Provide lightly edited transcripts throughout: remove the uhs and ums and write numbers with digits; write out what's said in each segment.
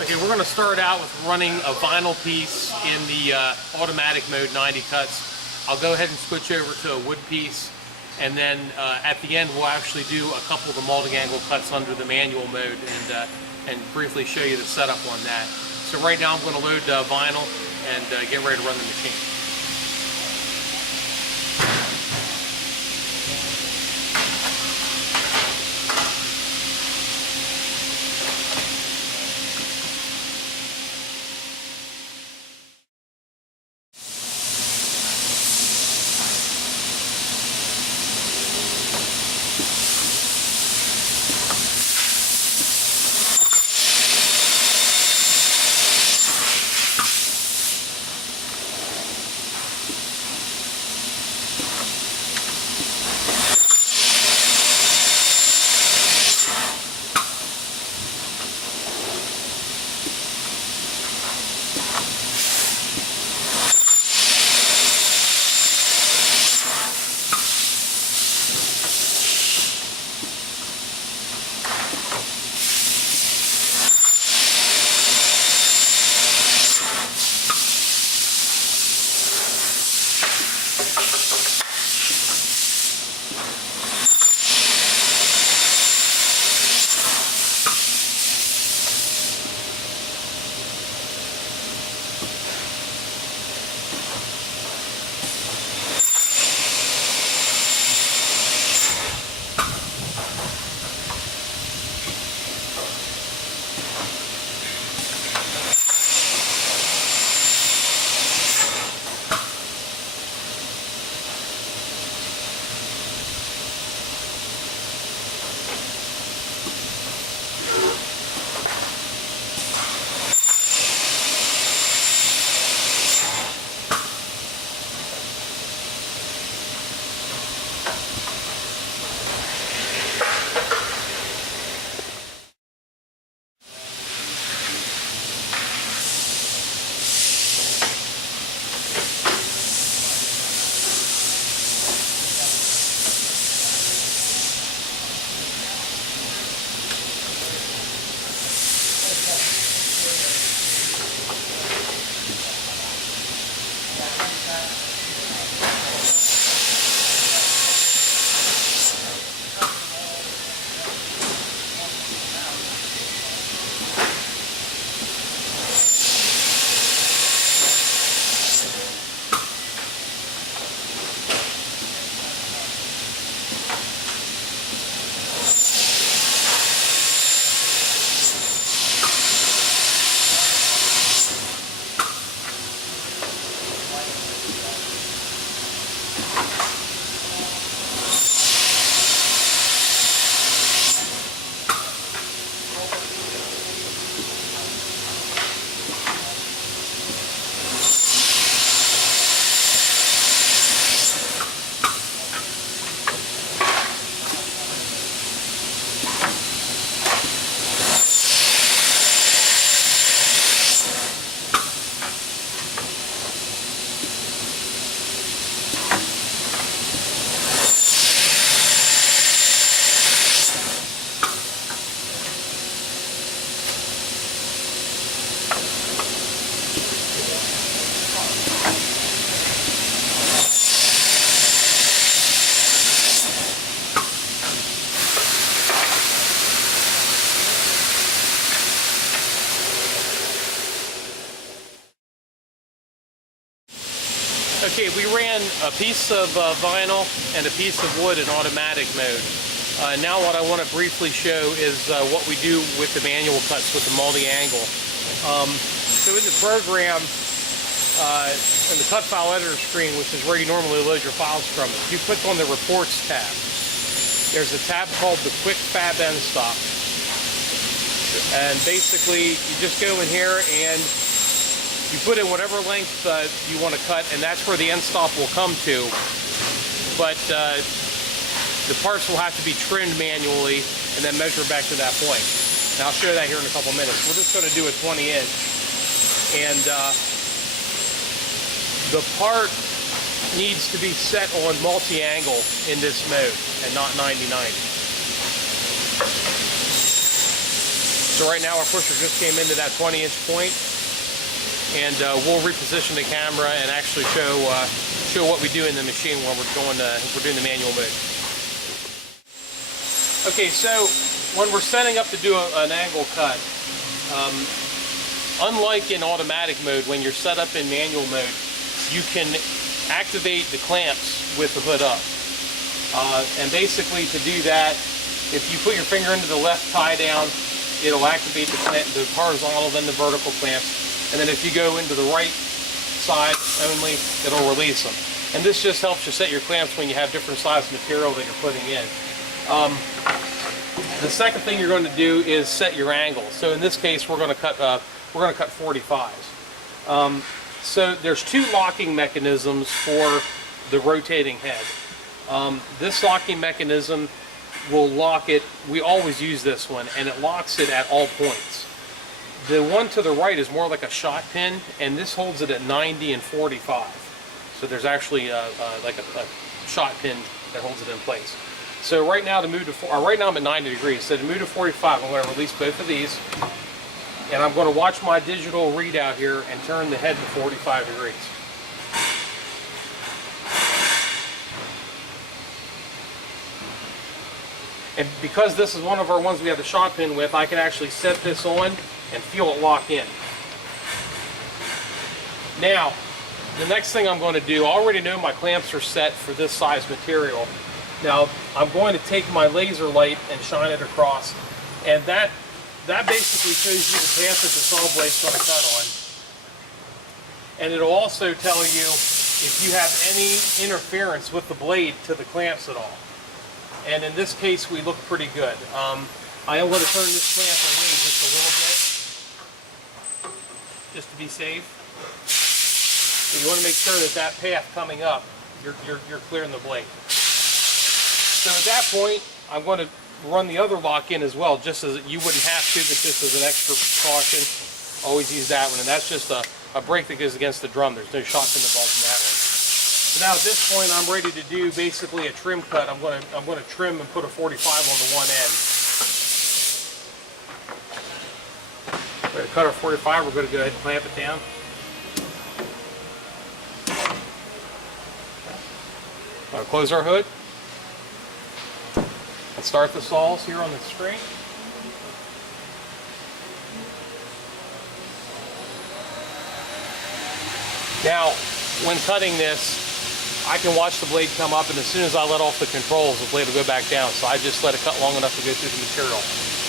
Okay, we're going to start out with running a vinyl piece in the automatic mode, 90 cuts. I'll go ahead and switch over to a wood piece, and then at the end we'll actually do a couple of the multi-angle cuts under the manual mode and briefly show you the setup on that. So right now I'm going to load vinyl and get ready to run the machine. Okay, we ran a piece of vinyl and a piece of wood in automatic mode. Now what I want to briefly show is what we do with the manual cuts with the multi-angle. So in the program, in the cut file editor screen, which is where you normally load your files from, if you click on the reports tab, there's a tab called the quick fab end stop. And basically you just go in here and you put in whatever length you want to cut, and that's where the end stop will come to. But the parts will have to be trimmed manually and then measure back to that point. And I'll show that here in a couple minutes. We're just going to do a 20-inch. And the part needs to be set on multi-angle in this mode and not 90-90. So right now our pusher just came into that 20-inch point, and we'll reposition the camera and actually show what we do in the machine when we're doing the manual mode. Okay, so when we're setting up to do an angle cut, unlike in automatic mode, when you're set up in manual mode, you can activate the clamps with the hood up. And basically to do that, if you put your finger into the left tie down, it'll activate the horizontal, then the vertical clamps. And then if you go into the right side only, it'll release them. And this just helps you set your clamps when you have different size material that you're putting in. The second thing you're going to do is set your angle. So in this case, we're going to cut 45s. So there's two locking mechanisms for the rotating head. This locking mechanism will lock it. We always use this one, and it locks it at all points. The one to the right is more like a shot pin, and this holds it at 90 and 45. So there's actually like a shot pin that holds it in place. So right now to move to right now I'm at 90 degrees. So to move to 45, I'm going to release both of these, and I'm going to watch my digital readout here and turn the head to 45 degrees. And because this is one of our ones we have the shot pin with, I can actually set this on and feel it lock in. Now, the next thing I'm going to do, I already know my clamps are set for this size material. Now, I'm going to take my laser light and shine it across, and that basically shows you the path that the saw blade's going to cut on. And it'll also tell you if you have any interference with the blade to the clamps at all. And in this case, we look pretty good. I am going to turn this clamp away just a little bit, just to be safe. So you want to make sure that that path coming up, you're clearing the blade. So at that point, I'm going to run the other lock in as well, just as you wouldn't have to, but just as an extra precaution. Always use that one, and that's just a brake that goes against the drum. There's no shock pin involved in that one. So now at this point, I'm ready to do basically a trim cut. I'm going to trim and put a 45 on the one end. We're going to cut our 45. We're going to go ahead and clamp it down. Going to close our hood. Let's start the saws here on the screen. Now, when cutting this, I can watch the blade come up, and as soon as I let off the controls, the blade will go back down. So I just let it cut long enough to go through the material.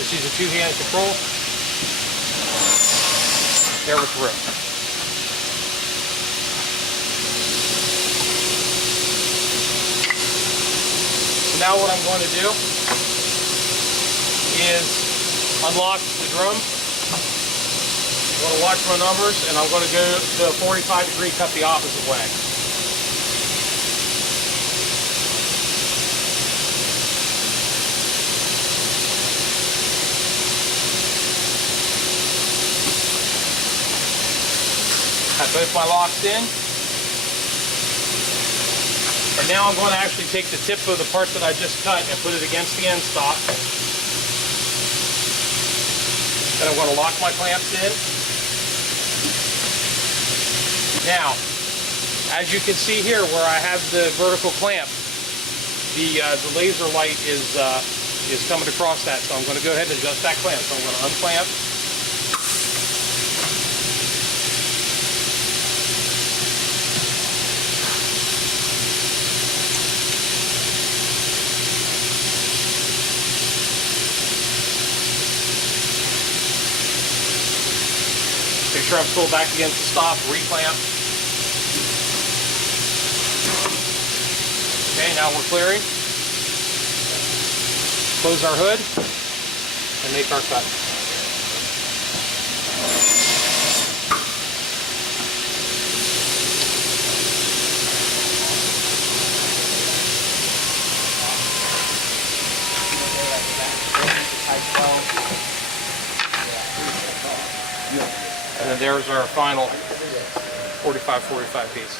Just use a two-hand control. There we're through. So now what I'm going to do is unlock the drum. I'm going to watch my numbers, and I'm going to go to 45 degree, cut the opposite way. Got both my locks in. And now I'm going to actually take the tip of the part that I just cut and put it against the end stop. Then I'm going to lock my clamps in. Now, as you can see here where I have the vertical clamp, the laser light is coming across that. So I'm going to go ahead and adjust that clamp. So I'm going to unclamp. Make sure I'm still back against the stop, reclamp. Okay, now we're clearing. Close our hood and make our cut. And then there's our final 45-45 piece.